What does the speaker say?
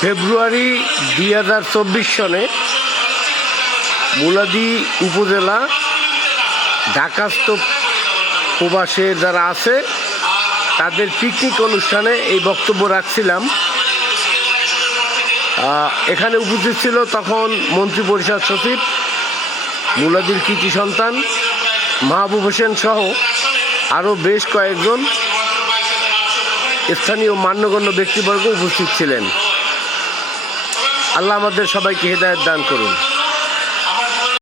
ফেব্রুয়ারি 2024 সনে মুলাদী উপজেলা ঢাকাস্থ প্রবাসে যারা আছে তাদের পিকনিক অনুষ্ঠানে এই বক্তব্য রাখছিলাম। এখানে উপস্থিত ছিল তখন মন্ত্রী পরিষদ সচিব, মুলাদীর কৃতি সন্তান মাহবুব হোসেন সহ আরও বেশ কয়েকজন স্থানীয় মান্যগণ্য ব্যক্তিবর্গ উপস্থিত ছিলেন। আল্লাহ আমাদের সবাইকে হেদায়েত দান করুন।